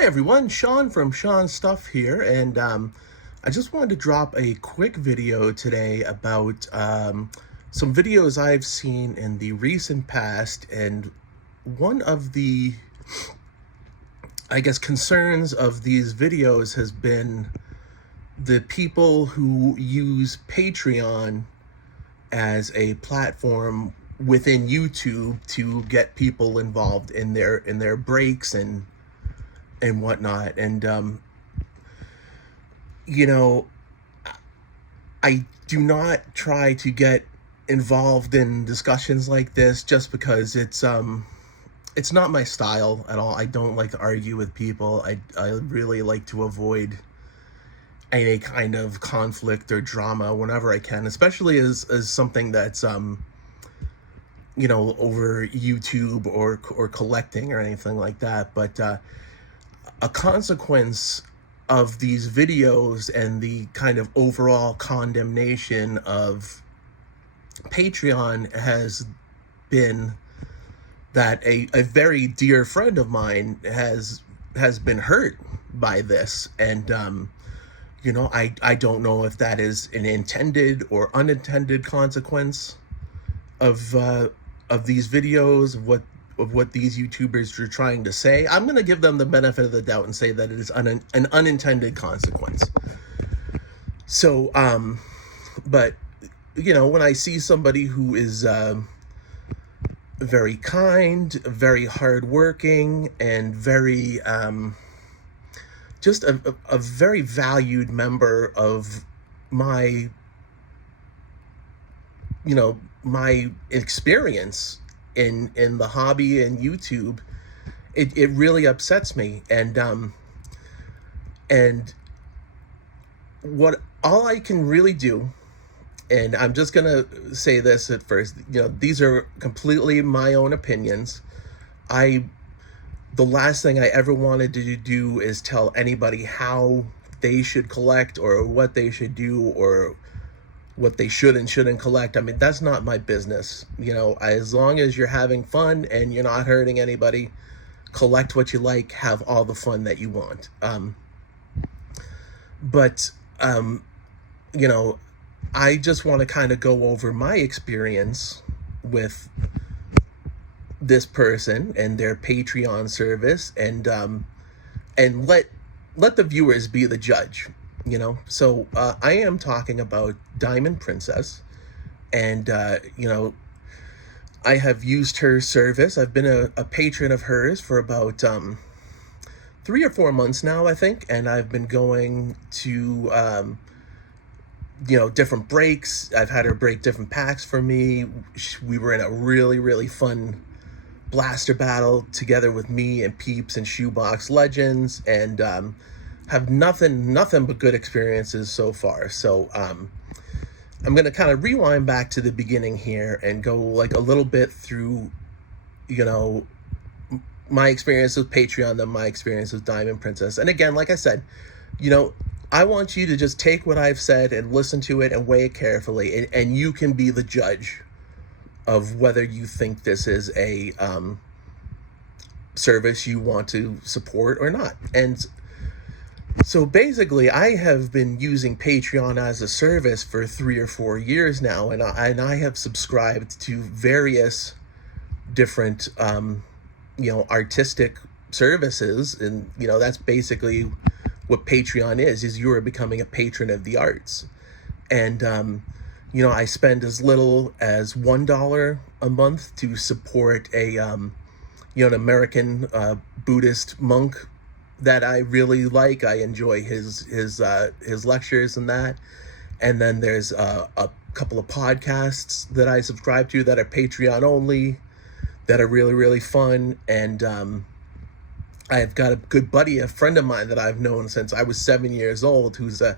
Hi everyone, Sean from Sean's Stuff here, and I just wanted to drop a quick video today about some videos I've seen in the recent past, and one of the, concerns of these videos has been the people who use Patreon as a platform within YouTube to get people involved in their breaks and whatnot. And I do not try to get involved in discussions like this just because it's not my style at all. I don't like to argue with people. I really like to avoid any kind of conflict or drama whenever I can, especially as something that's over YouTube or collecting or anything like that. But a consequence of these videos and the kind of overall condemnation of Patreon has been that a very dear friend of mine has been hurt by this. And I don't know if that is an intended or unintended consequence of these videos, of what these YouTubers are trying to say. I'm going to give them the benefit of the doubt and say that it is an unintended consequence. So, but, when I see somebody who is very kind, very hardworking, and very, just a very valued member of my, my experience in the hobby and YouTube, it really upsets me. And what all I can really do, and I'm just gonna say this at first, these are completely my own opinions. The last thing I ever wanted to do is tell anybody how they should collect or what they should do or what they should and shouldn't collect. I mean, that's not my business. As long as you're having fun and you're not hurting anybody, collect what you like, have all the fun that you want. But I just want to kind of go over my experience with this person and their Patreon service, and let the viewers be the judge. So I am talking about Diamond Princess, and I have used her service. I've been a patron of hers for about 3 or 4 months now, I think, and I've been going to different breaks. I've had her break different packs for me. We were in a really, really fun blaster battle together with me and Peeps and Shoebox Legends, and have nothing but good experiences so far. So I'm going to kind of rewind back to the beginning here and go like a little bit through, my experience with Patreon, then my experience with Diamond Princess. And again, like I said, I want you to just take what I've said and listen to it and weigh it carefully, and you can be the judge of whether you think this is a service you want to support or not. And so basically, I have been using Patreon as a service for 3 or 4 years now, and I have subscribed to various different, artistic services, and that's basically what Patreon is you are becoming a patron of the arts. And I spend as little as $1 a month to support an American Buddhist monk that I really like. I enjoy his lectures and that. And then there's a couple of podcasts that I subscribe to that are Patreon only, that are really, really fun. And I've got a good buddy, a friend of mine that I've known since I was 7 years old, who's a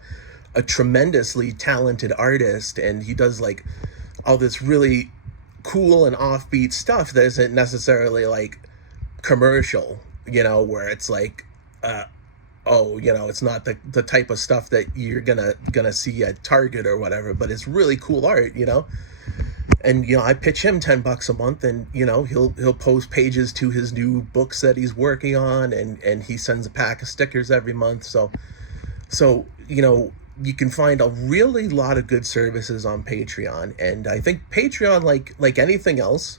tremendously talented artist, and he does like all this really cool and offbeat stuff that isn't necessarily like commercial, where it's like it's not the type of stuff that you're gonna see at Target or whatever, but it's really cool art, And I pitch him $10 a month, and he'll post pages to his new books that he's working on, and he sends a pack of stickers every month. So you can find a really lot of good services on Patreon. And I think Patreon, like anything else,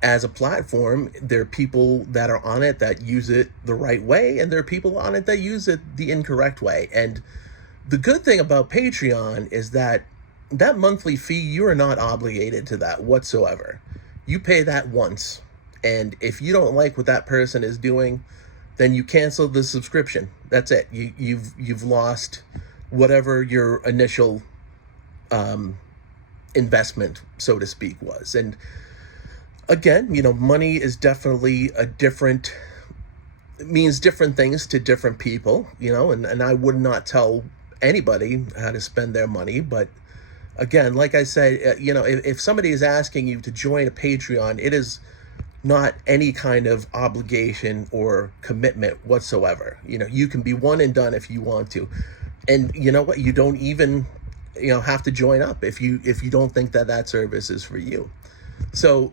as a platform, there are people that are on it that use it the right way, and there are people on it that use it the incorrect way. And the good thing about Patreon is that monthly fee, you are not obligated to that whatsoever. You pay that once, and if you don't like what that person is doing, then you cancel the subscription. That's it. You've lost whatever your initial investment, so to speak, was. And again, money is definitely means different things to different people, and I would not tell anybody how to spend their money. But again, like I said, if somebody is asking you to join a Patreon, it is not any kind of obligation or commitment whatsoever. You can be one and done if you want to. And you know what? You don't even, have to join up if you don't think that service is for you. So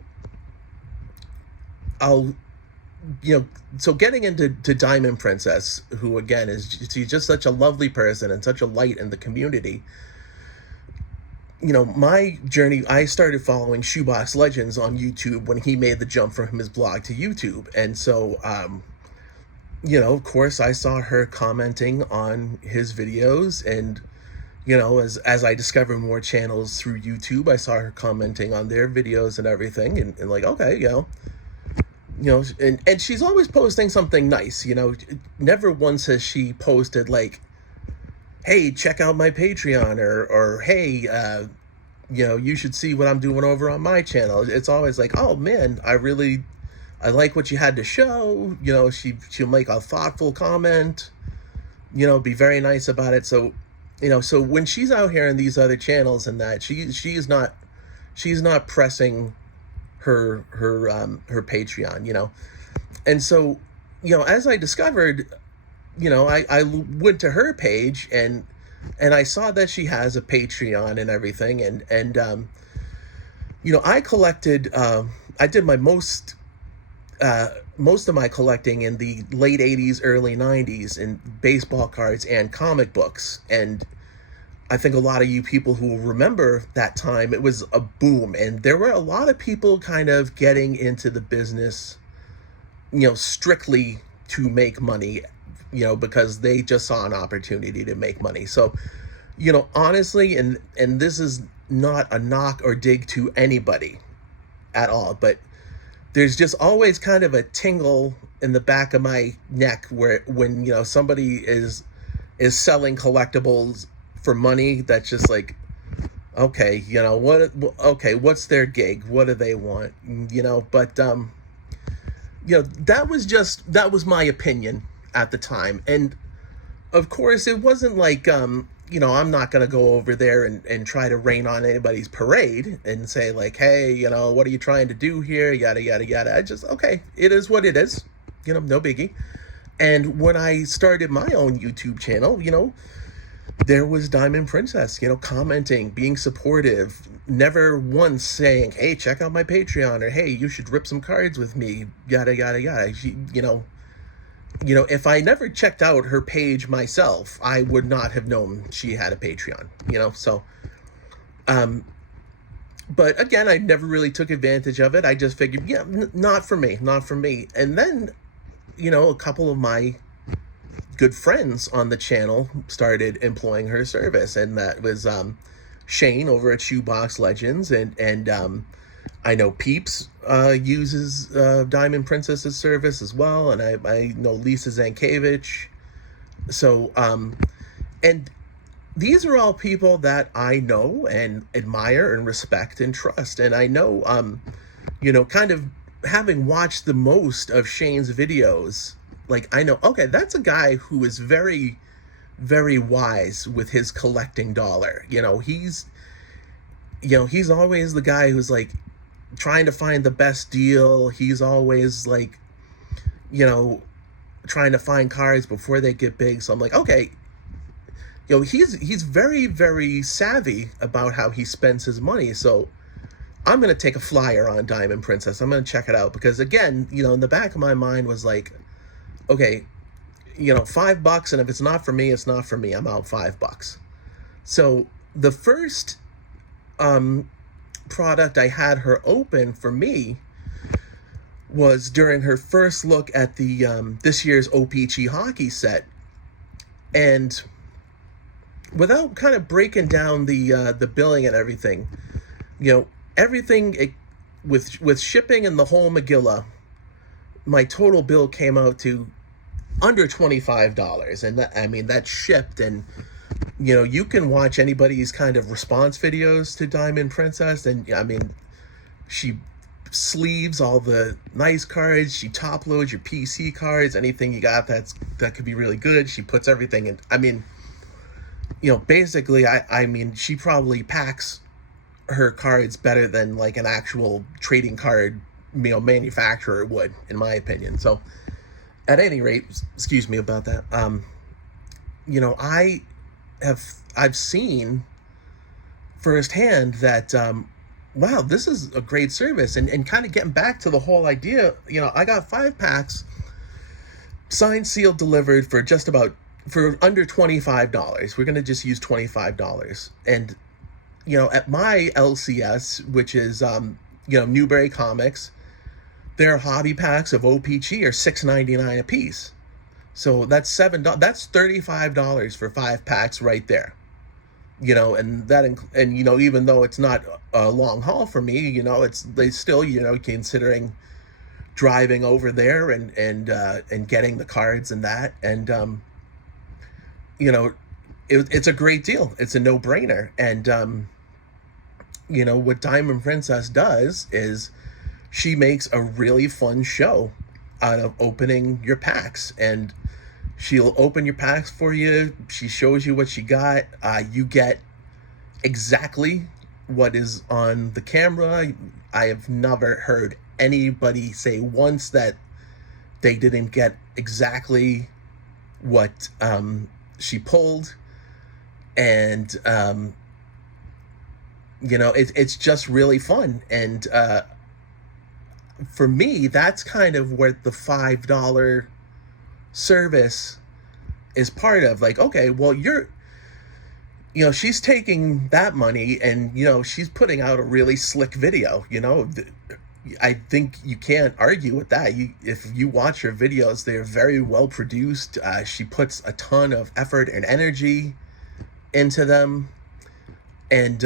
so getting into Diamond Princess, who again she's just such a lovely person and such a light in the community. My journey, I started following Shoebox Legends on YouTube when he made the jump from his blog to YouTube. And so, of course, I saw her commenting on his videos. And, as I discovered more channels through YouTube, I saw her commenting on their videos and everything. And like, okay, and she's always posting something nice. Never once has she posted like, hey, check out my Patreon, or hey, you should see what I'm doing over on my channel. It's always like, oh man, I like what you had to show. She'll make a thoughtful comment, be very nice about it. So, so when she's out here in these other channels and that, she's not pressing her Patreon, and so, as I discovered, I went to her page and I saw that she has a Patreon and everything. And I collected, I did my most of my collecting in the late 80s, early 90s in baseball cards and comic books. And I think a lot of you people who will remember that time, it was a boom. And there were a lot of people kind of getting into the business, strictly to make money, because they just saw an opportunity to make money. So, honestly, and this is not a knock or dig to anybody at all, but there's just always kind of a tingle in the back of my neck when somebody is selling collectibles for money. That's just like, okay, what's their gig? What do they want? But that was my opinion at the time. And of course it wasn't like, I'm not going to go over there and try to rain on anybody's parade and say like, hey, what are you trying to do here? Yada, yada, yada. I just, okay, it is what it is, no biggie. And when I started my own YouTube channel, there was Diamond Princess, commenting, being supportive, never once saying, hey, check out my Patreon, or hey, you should rip some cards with me, yada, yada, yada. She, if I never checked out her page myself, I would not have known she had a Patreon, so, but again, I never really took advantage of it. I just figured, not for me. And then, a couple of my good friends on the channel started employing her service, and that was, Shane over at Shoebox Legends, and I know Peeps uses Diamond Princess's service as well, and I know Lisa Zankiewicz. So, and these are all people that I know and admire and respect and trust. And I know, kind of having watched the most of Shane's videos, like I know, okay, that's a guy who is very, very wise with his collecting dollar. He's always the guy who's like trying to find the best deal. He's always like, trying to find cards before they get big. So I'm like, okay, he's very, very savvy about how he spends his money. So, I'm going to take a flyer on Diamond Princess. I'm going to check it out because, again, in the back of my mind was like, okay, $5, and if it's not for me, it's not for me. I'm out $5. So the first product I had her open for me was during her first look at the this year's O-Pee-Chee hockey set. And without kind of breaking down the billing and everything, everything with shipping and the whole Magilla, my total bill came out to under $25. And that shipped. And you can watch anybody's kind of response videos to Diamond Princess, and she sleeves all the nice cards, she top loads your PC cards, anything you got that could be really good, she puts everything in. Basically, she probably packs her cards better than like an actual trading card manufacturer would, in my opinion. So at any rate, excuse me about that. I've seen firsthand that wow, this is a great service. And kind of getting back to the whole idea, I got 5 packs signed, sealed, delivered for under $25. We're going to just use $25. And at my LCS, which is Newbury Comics, their hobby packs of OPG are $6.99 a piece. So that's $7. That's $35 for 5 packs right there. And that, and even though it's not a long haul for me, they still, considering driving over there and getting the cards and that, and it's a great deal. It's a no-brainer. And what Diamond Princess does is she makes a really fun show out of opening your packs, and she'll open your packs for you. She shows you what she got. You get exactly what is on the camera. I have never heard anybody say once that they didn't get exactly what she pulled. And, it's just really fun. And for me, that's kind of where the $5 service is part of. Like, okay, well, she's taking that money and she's putting out a really slick video. I think you can't argue with that. If you watch her videos, they're very well produced. She puts a ton of effort and energy into them, and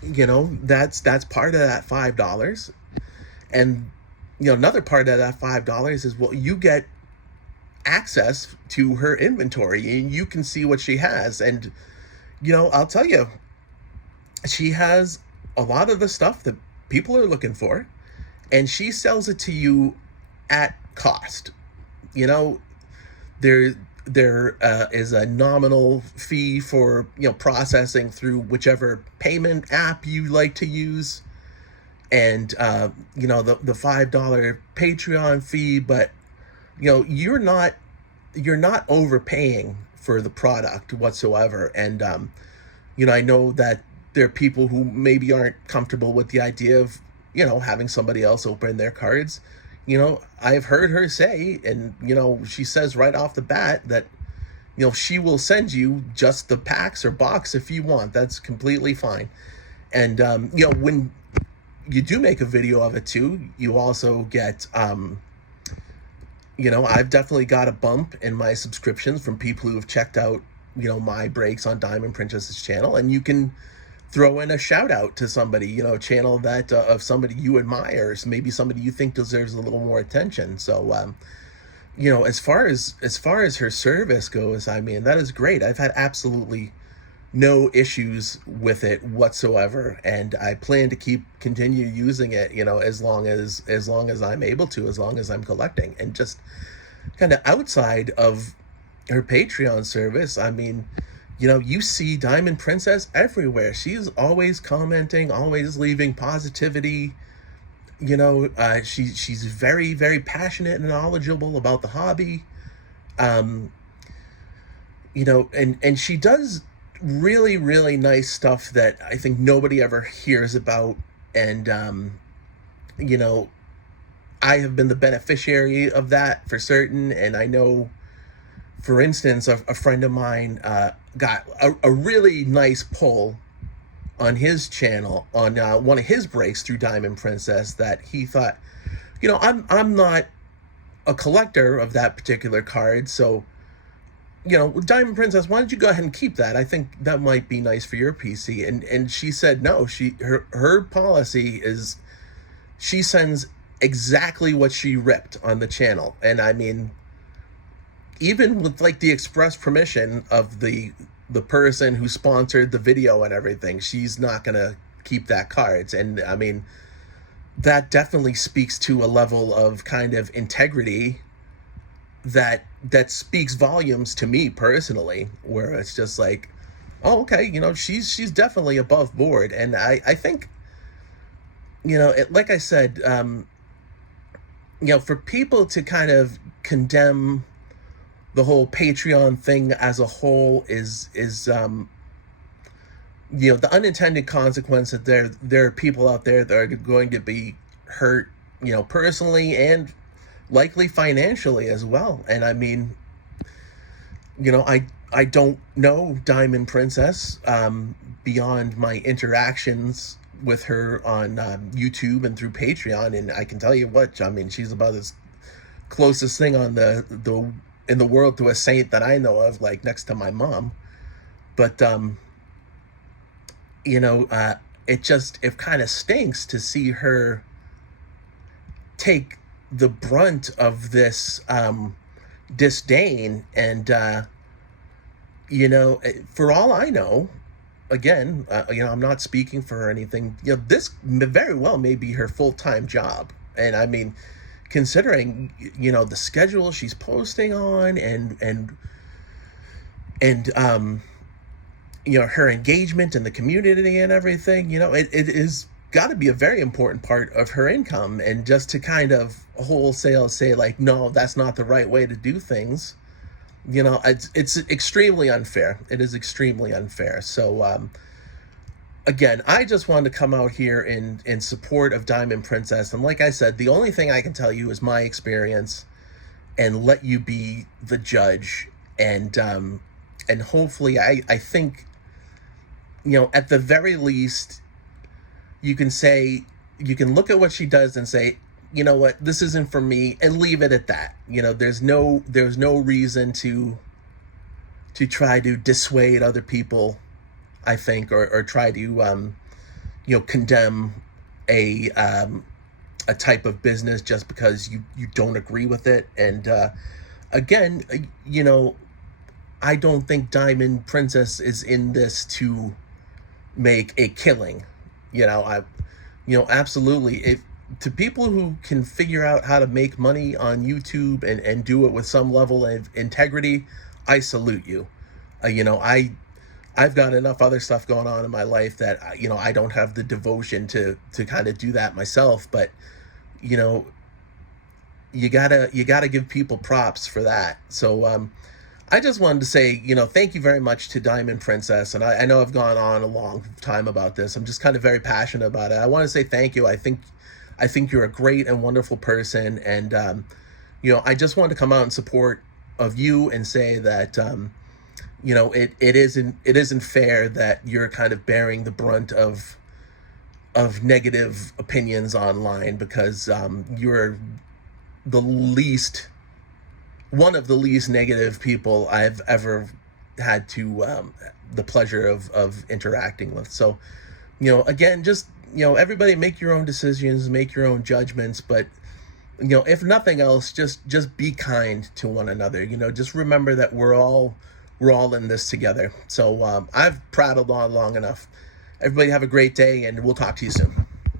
that's part of that $5. And another part of that $5 is, well, you get access to her inventory and you can see what she has. And, I'll tell you, she has a lot of the stuff that people are looking for, and she sells it to you at cost. There is a nominal fee for, processing through whichever payment app you like to use. And, the $5 Patreon fee, but, you're not overpaying for the product whatsoever. And, I know that there are people who maybe aren't comfortable with the idea of, having somebody else open their cards. I've heard her say, and, she says right off the bat that, she will send you just the packs or box if you want. That's completely fine. And, when you do make a video of it too, you also get, I've definitely got a bump in my subscriptions from people who have checked out, my breaks on Diamond Princess's channel, and you can throw in a shout out to somebody, channel that of somebody you admire, maybe somebody you think deserves a little more attention. So, as far as her service goes, that is great. I've had absolutely no issues with it whatsoever, and I plan to continue using it, as long as I'm able to, as long as I'm collecting. And just kind of outside of her Patreon service, you see Diamond Princess everywhere. She's always commenting, always leaving positivity. She's very, very passionate and knowledgeable about the hobby. And she does really, really nice stuff that I think nobody ever hears about. And, you know, I have been the beneficiary of that for certain. And I know, for instance, a friend of mine got a really nice pull on his channel on one of his breaks through Diamond Princess that he thought, you know, I'm not a collector of that particular card, so, you know, Diamond Princess, why don't you go ahead and keep that? I think that might be nice for your PC. And she said no. Her policy is she sends exactly what she ripped on the channel. And I mean, even with like the express permission of the person who sponsored the video and everything, she's not gonna keep that cards. And I mean, that definitely speaks to a level of kind of integrity that speaks volumes to me personally, where it's just like, oh, okay, you know, she's definitely above board. And I think, you know, like I said, you know, for people to kind of condemn the whole Patreon thing as a whole is you know, the unintended consequence that there are people out there that are going to be hurt, you know, personally and likely financially as well. And I mean, you know, I don't know Diamond Princess beyond my interactions with her on YouTube and through Patreon, and I can tell you what, I mean, she's about as closest thing on the in the world to a saint that I know of, like next to my mom. But you know, it kind of stinks to see her take the brunt of this disdain. And you know, for all I know, again, you know, I'm not speaking for her or anything, you know, this very well may be her full-time job. And I mean, considering, you know, the schedule she's posting on and you know, her engagement in the community and everything, you know, it is got to be a very important part of her income. And just to kind of wholesale say like, no, that's not the right way to do things, you know, it's extremely unfair. It is extremely unfair. So again, I just wanted to come out here in support of Diamond Princess. And like I said, the only thing I can tell you is my experience, and let you be the judge. And hopefully I think, you know, at the very least, you can say, you can look at what she does and say, you know what, this isn't for me, and leave it at that. You know, there's no reason to try to dissuade other people, I think, or try to you know, condemn a type of business just because you don't agree with it. And again, you know, I don't think Diamond Princess is in this to make a killing. You know, you know, absolutely. If to people who can figure out how to make money on YouTube and do it with some level of integrity, I salute you. You know, I've got enough other stuff going on in my life that, you know, I don't have the devotion to kind of do that myself. But, you know, you gotta give people props for that. So I just wanted to say, you know, thank you very much to Diamond Princess. And I know I've gone on a long time about this. I'm just kind of very passionate about it. I want to say thank you. I think you're a great and wonderful person. And, you know, I just wanted to come out in support of you and say that, you know, it isn't fair that you're kind of bearing the brunt of negative opinions online, because you're one of the least negative people I've ever had to the pleasure of interacting with. So, you know, again, just, you know, everybody make your own decisions, make your own judgments, but, you know, if nothing else, just be kind to one another. You know, just remember that we're all in this together. So I've prattled on long enough. Everybody have a great day, and we'll talk to you soon.